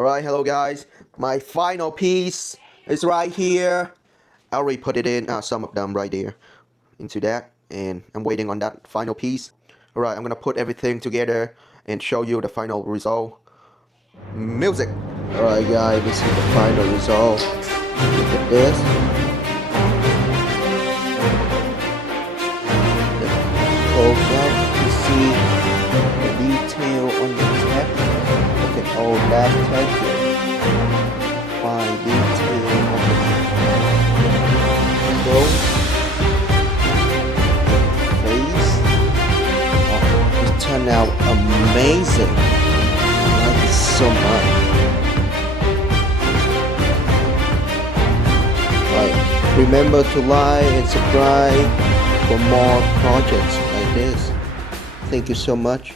Alright, hello guys. My final piece is right here. I already put it in, some of them right there into that, and I'm waiting on that final piece. Alright, I'm gonna put everything together and show you the final result. Music! Alright guys, this is the final result. Look at this. Close up, you see the detail on the text. Look at all that text. Fine detail on the throat, face. Oh, it turned out amazing. I like it so much. Right. Remember to like and subscribe for more projects like this. Thank you so much.